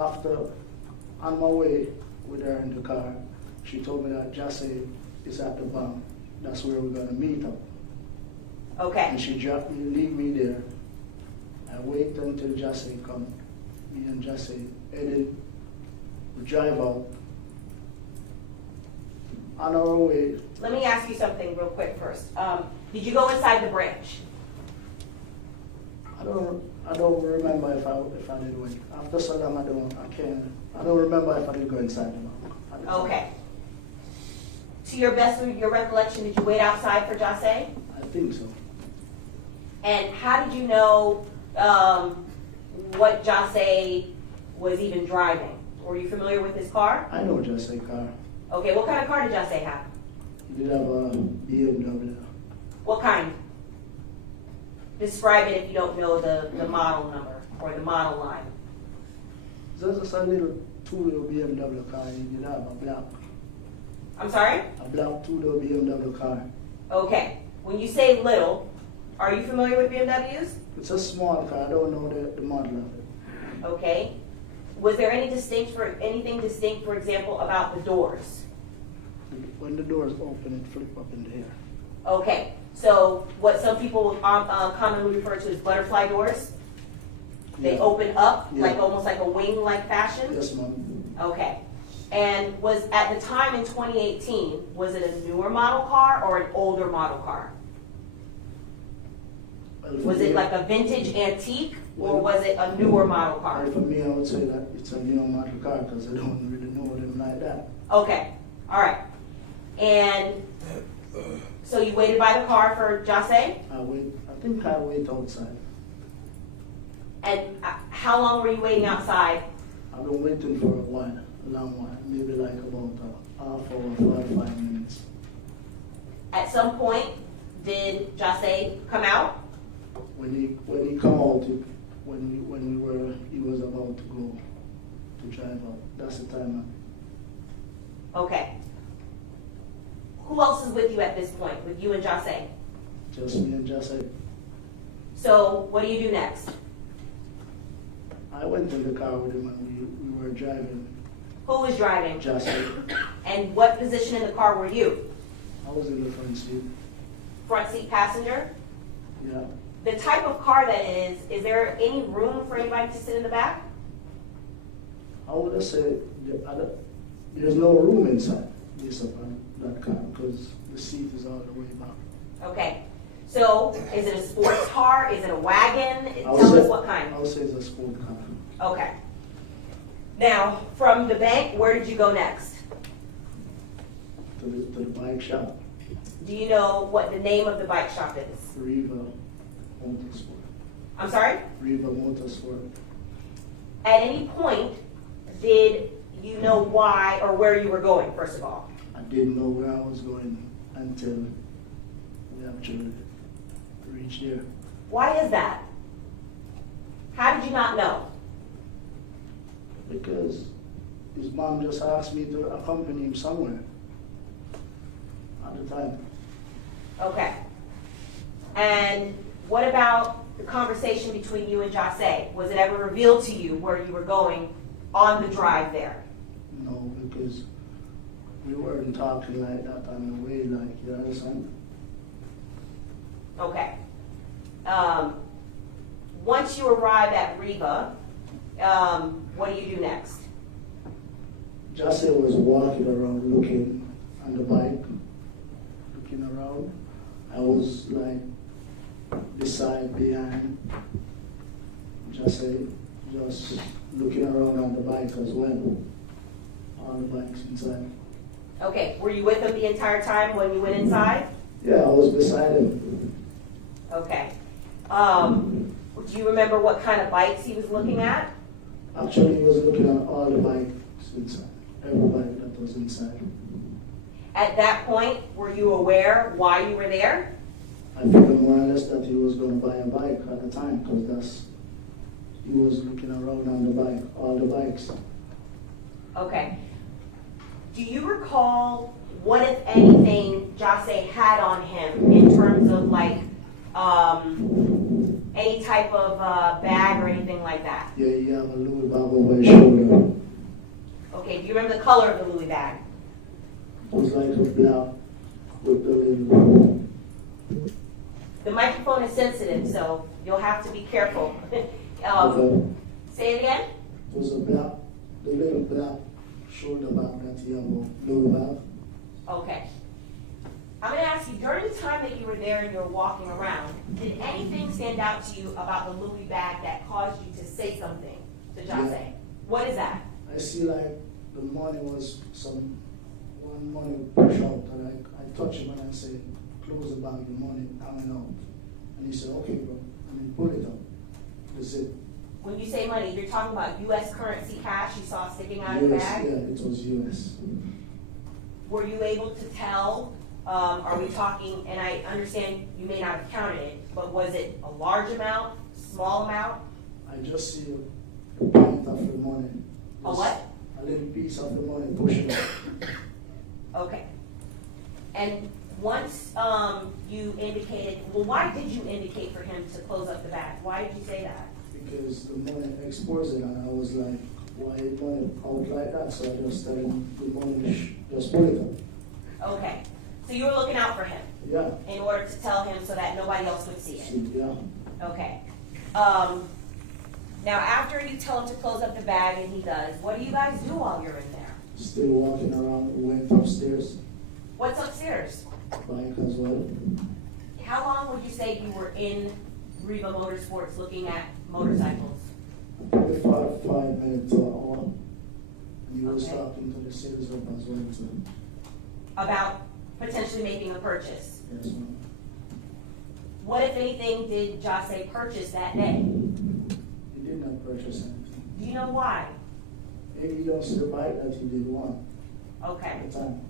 After, on my way with her in the car, she told me that Jahseh is at the bank. That's where we're gonna meet up. Okay. And she dropped me, leave me there. I wait until Jahseh come. Me and Jahseh headed, we drive out. On our way, Let me ask you something real quick first. Did you go inside the branch? I don't remember if I did wait. After so long, I don't remember if I did go inside the bank. Okay. To your best of your recollection, did you wait outside for Jahseh? I think so. And how did you know what Jahseh was even driving? Were you familiar with his car? I know Jahseh car. Okay, what kind of car did Jahseh have? He did have a BMW. What kind? Describe it if you don't know the model number or the model line. Just a little two-door BMW car. He did have a black. I'm sorry? A black two-door BMW car. Okay. When you say little, are you familiar with BMWs? It's a small car. I don't know the model of it. Okay. Was there anything distinct, for example, about the doors? When the doors open, it flip up in the air. Okay. So what some people commonly refer to as butterfly doors? They Yeah. open up, Yeah. like almost like a wing-like fashion? Yes, ma'am. Okay. And was at the time in 2018, was it a newer model car or an older model car? Well, for Was me- it like a vintage antique or was it a newer model car? well, for me, I would say that it's a new model car because I don't really know them like that. Okay. All right. And so you waited by the car for Jahseh? I think I wait outside. And how long were you waiting outside? I've been waiting for a while, a long while, maybe like about a half hour, 45 minutes. At some point, did Jahseh come out? When he come out, he was about to go to drive out. That's the time. Okay. Who else is with you at this point, with you and Jahseh? Just me and Jahseh. So what do you do next? I went in the car with him and we were driving. Who was driving? Jahseh. And what position in the car were you? I was in the front seat. Front seat passenger? Yeah. The type of car that is there any room for anybody to sit in the back? I would have said there's no room inside this that car because the seat is all the way back. Okay. So is it a sports car? Is it a wagon? I'll Tell say- us what kind. I would say it's a sport car. Okay. Now, from the bank, where did you go next? To the bike shop, Do you know what the name of the bike shop is? Riva Motorsport. I'm sorry? Riva Motorsport. At any point, did you know why or where you were going, first of all? I didn't know where I was going until we actually reached there. Why is that? How did you not know? Because his mom just asked me to accompany him somewhere at the time. Okay. And what about the conversation between you and Jahseh? Was it ever revealed to you where you were going on the drive there? No, because we weren't talking like that on the way, like, you understand? Okay. Once you arrive at Riva, what do you do next? Jahseh was walking around looking on the bike, looking around. I was like behind Jahseh, just looking around on the bike as well. All the bikes inside. Okay, were you with him the entire time when you went inside? Yeah, I was beside him. Okay. Do you remember what kind of bikes he was looking at? Actually, he was looking at all the bikes inside, every bike that was inside. At that point, were you aware why you were there? I figured more or less that he was going to buy a bike at the time because he was looking around on the bike, all the bikes. Okay. Do you recall what, if anything, Jahseh had on him in terms of like Any type of bag or anything like that? Yeah, he have a Louis bag over his shoulder. Okay, do you remember the color of the Louis bag? It was like a black with the little. The microphone is sensitive, so you'll have to be careful. Okay. Say it again? It was a black, the little black shoulder bag that he have a Louis bag. Okay. I'm going to ask you, during the time that you were there and you were walking around, did anything stand out to you about the Louis bag that caused you to say something to Jahseh? Yeah. What is that? I see like the money was one money push out, and I touch him and I say, close the bag, the money hanging out. And he said, okay, bro. And he pull it out. That's it. When you say money, you're talking about U.S. currency cash you saw sticking out of the US, bag? yeah, it was US. Were you able to tell, are we talking, and I understand you may not have counted it, but was it a large amount, small amount? I just see a pint of the money. A what? A little piece of the money pushing out. Okay. And once you indicated, well, why did you indicate for him to close up the bag? Why did you say that? Because the money exposed it, and I was like, why money out like that? So I just tell him the money, just pull it out. Okay. So you were looking out for him Yeah. in order to tell him so that nobody else would see it? See, yeah. Okay. Now, after you tell him to close up the bag, and he does, what do you guys do while you're in there? Still walking around, we went upstairs, What's upstairs? bike as well. How long would you say you were in Reba Motorsports looking at motorcycles? Probably 5 minutes to an hour. And he was Okay. talking to the sales rep as well too. About potentially making a purchase. Yes, ma'am. What, if anything, did Jahseh purchase that day? He did not purchase anything. Do you know why? Maybe he don't see the bike that he did want Okay. at the time.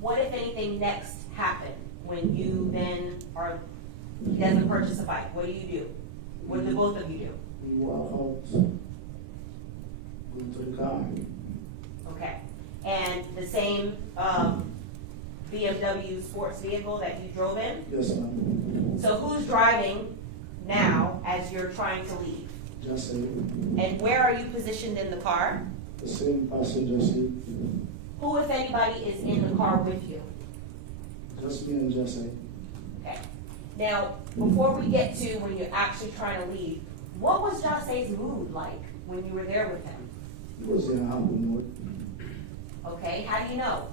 What, if anything, next happened when you then he doesn't purchase a bike? What do you do? What do both of you do? We walk out, go to the car. Okay. And the same BMW sports vehicle that you drove in? Yes, ma'am. So who's driving now as you're trying to leave? Just say, And where are you positioned in the car? the same passenger seat. Who, if anybody, is in the car with you? Just me and Jahseh. Okay. Now, before we get to when you're actually trying to leave, what was Jahseh's mood like when you were there with him? He was in a happy mood. Okay, how do you know?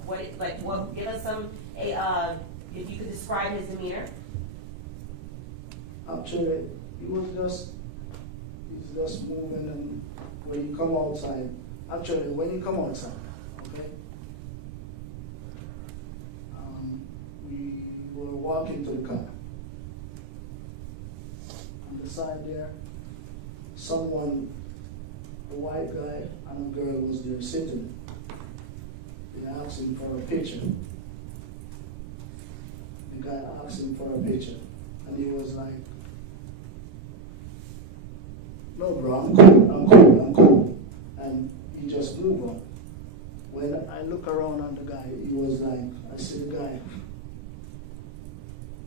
Give us some, if you could describe his demeanor. Actually, he's just moving, and when you come outside, when you come outside, okay, we were walking to the car. On the side there, a white guy and a girl was there sitting. They asked him for a picture. The guy asked him for a picture, and he was like, no, bro, I'm cool. And he just moved on. When I look around on the guy, he was like, I see the guy,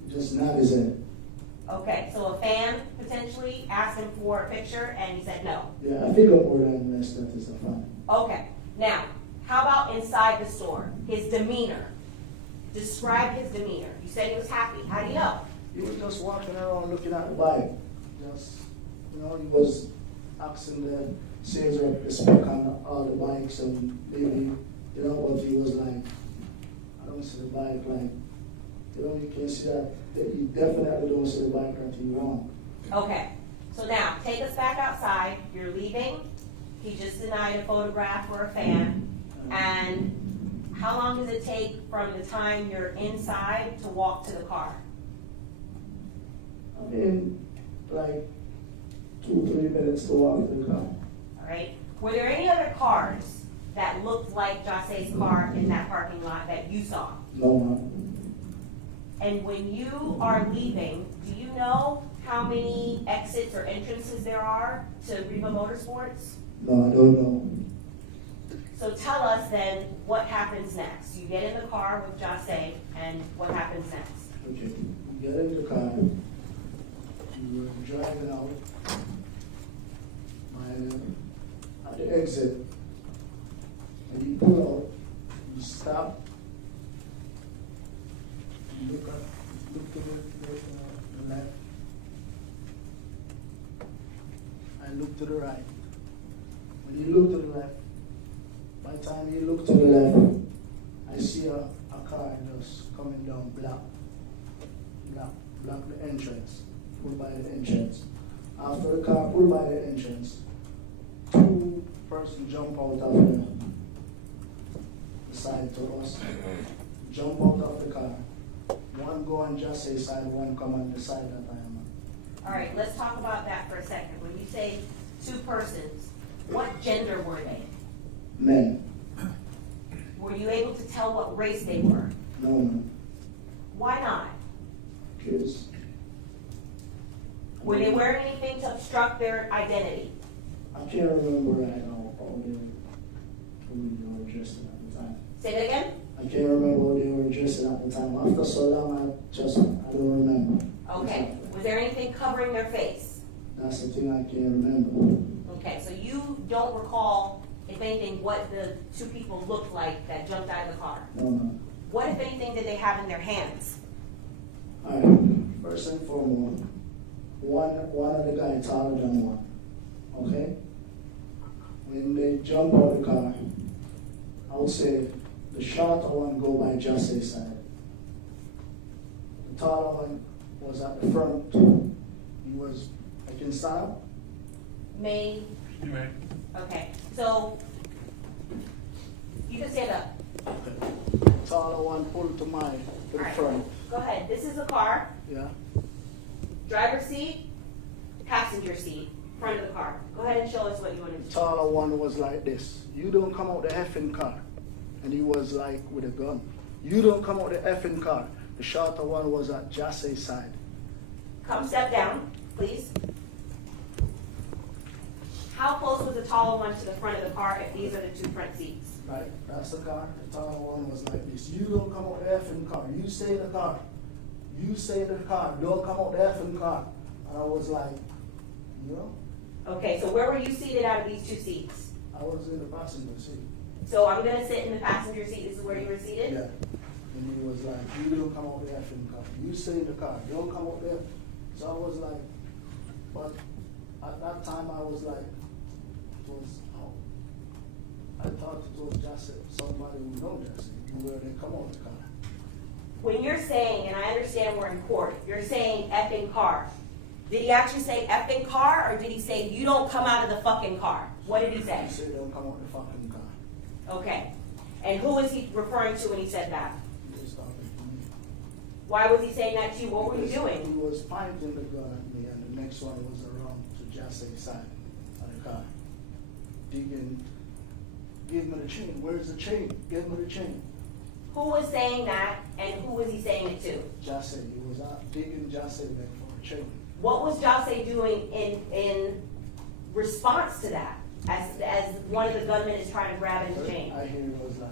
he just nodded his head. Okay, so a fan potentially asked him for a picture and he said no. Yeah, I think more than less that is a fan. Okay, now, how about inside the store? His demeanor. Describe his demeanor. You said he was happy. How do you know? He was just walking around looking at the bike. Just, he was asking the sales rep to speak on all the bikes, and maybe, what he was like, I don't see the bike, like, you can see that he definitely don't see the bike that he wants. Okay, so now, take us back outside. You're leaving. He just denied a photograph or a fan. And how long does it take from the time you're inside to walk to the car? I mean, like 2-3 minutes to walk to the car. All right. Were there any other cars that looked like Jahseh's car in that parking lot that you saw? No, ma'am. And when you are leaving, do you know how many exits or entrances there are to Reba Motorsports? No, I don't know. So tell us then what happens next. You get in the car with Jahseh, and what happens next? Okay, we get in the car. We were driving out. At the exit, and you pull out, you stop, you look to the left, and look to the right. When you look to the left, by the time you look to the left, I see a car just coming down, block the entrance, pulled by the entrance. After the car pulled by the entrance, two persons jump out of the side to us, jump out of the car. One go on Jahseh's side, one come on the side that I am on. All right, let's talk about that for a second. When you say two persons, what gender were they? Men. Were you able to tell what race they were? No, man. Why not? Kids. Were they wearing anything to obstruct their identity? I can't remember right now how they were dressing at the time. Say that again? I can't remember what they were dressing at the time. After so long, I don't remember. Okay. Was there anything covering their face? That's the thing I can't remember. Okay, so you don't recall, if anything, what the two people looked like that jumped out of the car? No, no. What, if anything, did they have in their hands? All right. First and foremost, one of the guys taller than one. Okay? When they jump out of the car, I would say the shorter one go by Jahseh's side. The taller one was at the front. He was, I can stop? May. You may. Okay, so you can stand up. Okay. Taller one pulled to the Alright. front. Go ahead. This is the car. Yeah. Driver's seat, passenger seat, front of the car. Go ahead and show us what you want to do. Taller one was like this. You don't come out the effing car. And he was like with a gun. You don't come out the effing car. The shorter one was at Jahseh's side. Come step down, please. How close was the taller one to the front of the car if these are the two front seats? Right? That's the car. The taller one was like this. You don't come out the effing car. You stay in the car. You stay in the car. Don't come out the effing car. And I was like, you know? Okay, so where were you seated out of these two seats? I was in the passenger seat. So I'm going to sit in the passenger seat. This is where you were seated? Yeah. And he was like, you don't come out the effing car. You stay in the car. Don't come out there. So I was like, but at that time I was like, I thought it was Jahseh, somebody who know Jahseh, where they come out the car. When you're saying, and I understand we're in court, you're saying effing car. Did he actually say effing car, or did he say you don't come out of the fucking car? What did he say? He said don't come out the fucking car. Okay. And who was he referring to when he said that? He was talking to me. Why was he saying that to you? What were you He doing? was pointing the gun at me, and the next one was around to Jahseh's side of the car. Digging, give me the chain. Where's the chain? Give me the chain. Who was saying that, and who was he saying it to? Jahseh, he was out digging Jahseh back for a chain. What was Jahseh doing in response to that? As one of the gunmen is trying to grab his chain. I hear it was like,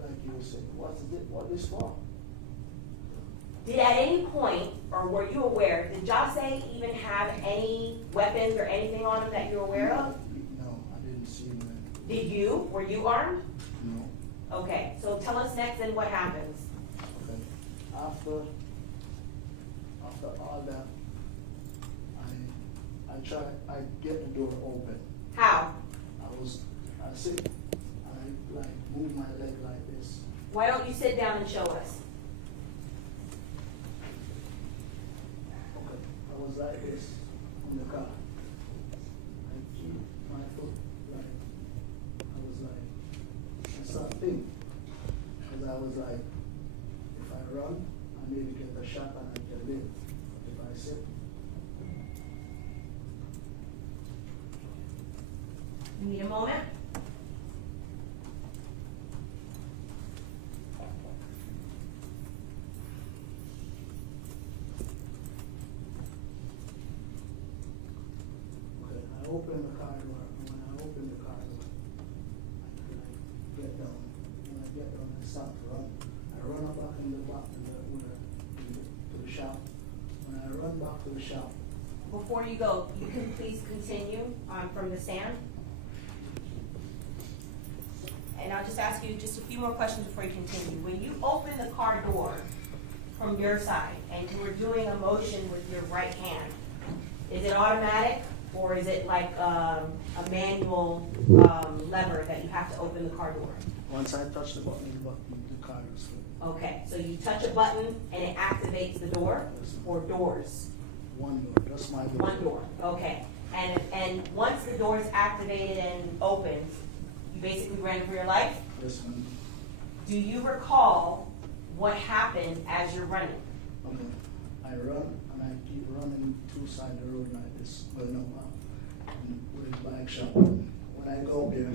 like you were saying, what this for? Did at any point, or were you aware, did Jahseh even have any weapons or anything on him that you're aware of? No, I didn't see him. Did you? Were you armed? No. Okay, so tell us next then what happens. Okay. After all that, I get the door open. How? I sit, I like move my leg like this. Why don't you sit down and show us? Okay. I was like this in the car. I keep my foot like, I was like, I started thinking. Because I was like, if I run, I maybe get a shot and I can live. But if I sit, You need a moment? okay, I open the car door. And when I open the car door, I get down. When I get down, I start to run. I run back in the back to the shop. When I run back back to the shop. Before you go, you can please continue from the stand. And I'll just ask you just a few more questions before you continue. When you open the car door from your side and you were doing a motion with your right hand, is it automatic or is it like a manual lever that you have to open the car door? Once I touch the button, the car is free. Okay, so you touch a button and it activates the door or doors? One door, that's my door. One door, okay. And once the door is activated and opens, you basically ran for your life? Yes, ma'am. Do you recall what happened as you're running? Okay. I run and I keep running two sides of the road like this. Well, no, with a bike shop. When I go there,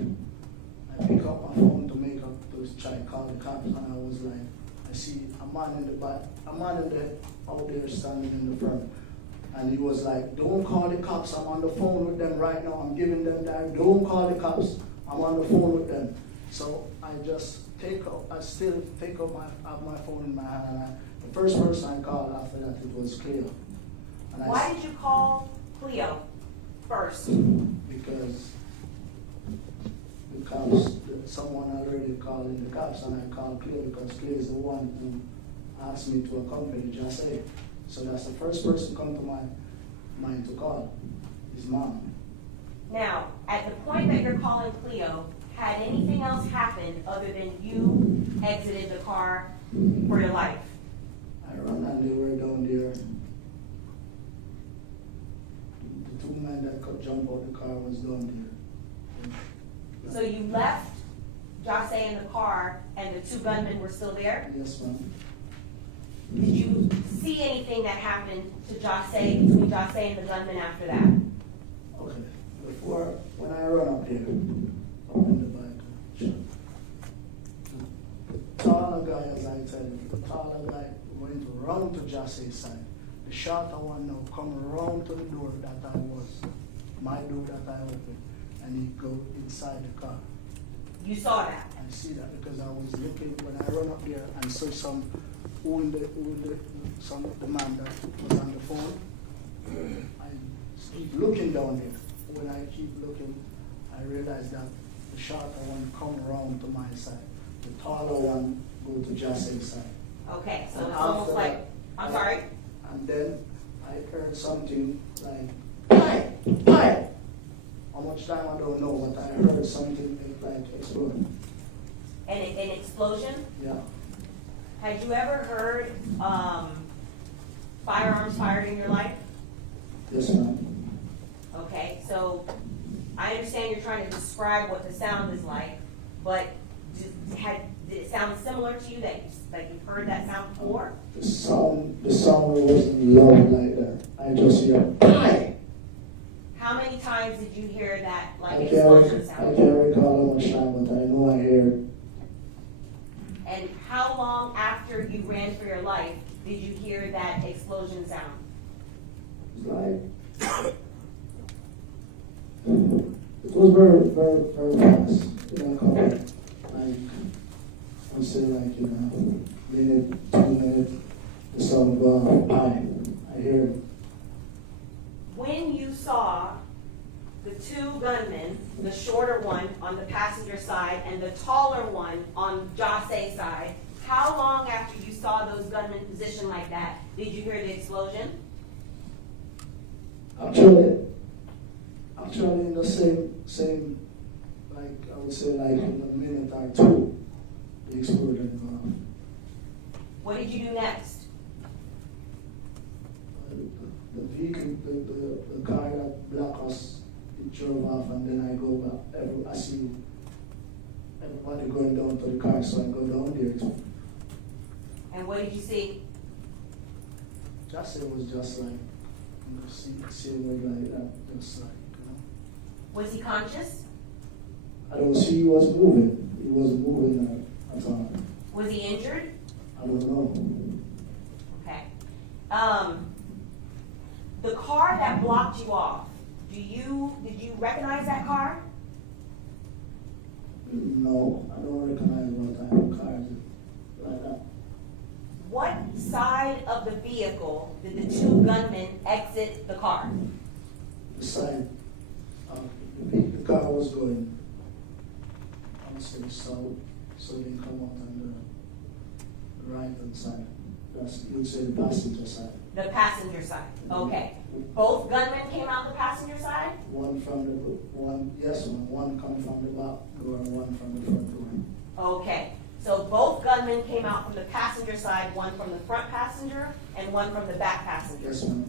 I pick up my phone to make up to try to call the cops, and I was like, I see a man in the back, a man in the out there standing in the front, and he was like, "Don't call the cops. I'm on the phone with them right now. I'm giving them that. Don't call the cops. I'm on the phone with them." So I just still take up my phone in my hand, and the first person I called after that, it was Cleo. And Why did you call Cleo first? Because the cops, someone already called in the cops, and I called Cleo because Cleo is the one who asked me to accompany Jahseh. So that's the first person come to my mind to call, his mom. Now, at the point that you're calling Cleo, had anything else happened other than you exited the car for your life? I run and they were down there. The two men that could jump out the car was down there. So you left Jahseh in the car and the two gunmen were still there? Yes, ma'am. Did you see anything that happened to Jahseh, between Jahseh and the gunmen after that? Okay. Before, when I run up here, up in the bike, the taller guy, as I tell you, the taller guy went to run to Jahseh's side. The shorter one now come around to the door that I was, my door that I opened, and he go inside the car. You saw that? I see that because I was looking, when I run up there and saw some, some of the man that was on the phone, I keep looking down there. When I keep looking, I realize that the shorter one come around to my side. The taller one go to Jahseh's side. Okay, so And it's almost after like, that, I'm sorry? And then I heard something like, "Hi, hi." How much time I don't know, but I heard something like explode. An explosion? Yeah. Had you ever heard firearms fired in your life? Yes, ma'am. Okay, so I understand you're trying to describe what the sound is like, but did it sound similar to you that you've heard that sound before? The sound wasn't loud like that. I just hear, "Hi." How many times did you hear that like I explosion can't sound? recall how much time, but I know I heard it. And how long after you ran for your life did you hear that explosion sound? Like, it was very, very, very fast. You know, like, I would say like, minute, 2 minutes, the sound of I hear it. When you saw the two gunmen, the shorter one on the passenger side and the taller one on Jahseh's side, how long after you saw those gunmen positioned like that did you hear the explosion? Actually in the same, like I would say like in a minute or two, the explosion went off. What did you do next? The vehicle, the car that blocked us, it drove off, and then I go back. I see everybody going down to the car, so I go down there too. And what did you see? Jahseh was just like, same way like that, just like, Was he conscious? I don't see he was moving. He wasn't moving at all. Was he injured? I don't know. Okay. The car that blocked you off, did you recognize that car? No, I don't recognize what type of car is it like that. What side side of the vehicle did the two gunmen exit the car? The side, the car was going, I would say south, so they come out on the right hand side. That's, you would say the passenger side. The passenger side, okay. Both gunmen came out the passenger side? One from the, one come from the back door and one from the front door. Okay, so both gunmen came out from the passenger side, one from the front passenger and one from the back passenger. Yes, ma'am.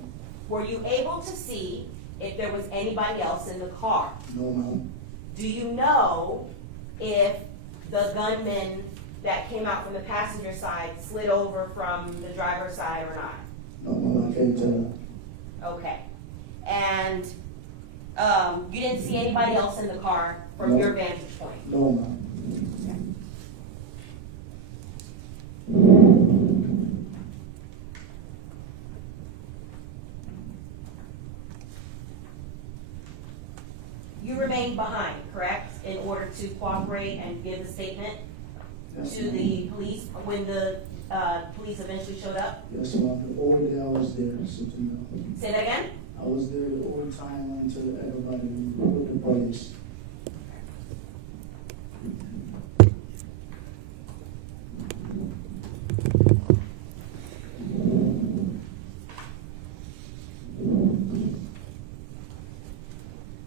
Were you able to see if there was anybody else in the car? No, ma'am. Do you know if the gunmen that came out from the passenger side slid over from the driver's side or not? No, ma'am, I can't tell. Okay. And you didn't see anybody else in the car from No. your vantage point? No, ma'am. You remained behind, correct, in order to cooperate and give a statement Yes, to ma'am. the police when the police eventually showed up? Yes, ma'am. The whole day I was there sitting down. Say that again? I was there the whole time until everybody with the police.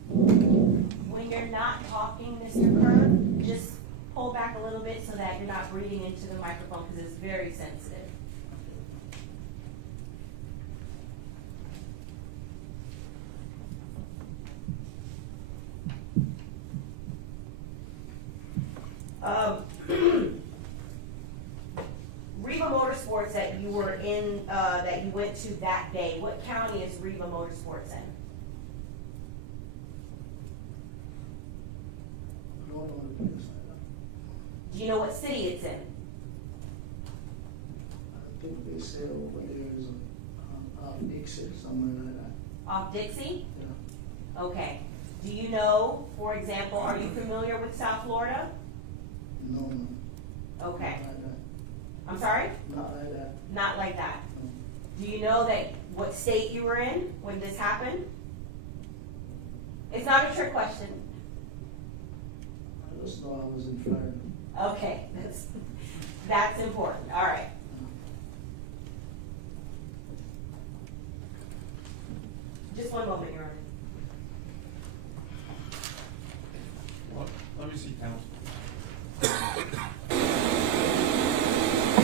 When you're not talking, Mr. Kerr, just pull back a little bit so that you're not breathing into the microphone because it's very sensitive. Reva Motorsports that you were in, that you went to that day, what county is Reva Motorsports in? I don't know the place like that. Do you know what city it's in? I think they say over there is a exit, somewhere like that. Off Dixie? Yeah. Okay. Do you know, for example, are you familiar with South Florida? No, ma'am. Okay. Not like that. I'm sorry? Not like that. Not like that. No. Do you know that what state you were in when this happened? It's not a trick question. I just know I was in Florida. Okay, that's important. All right. Just one moment.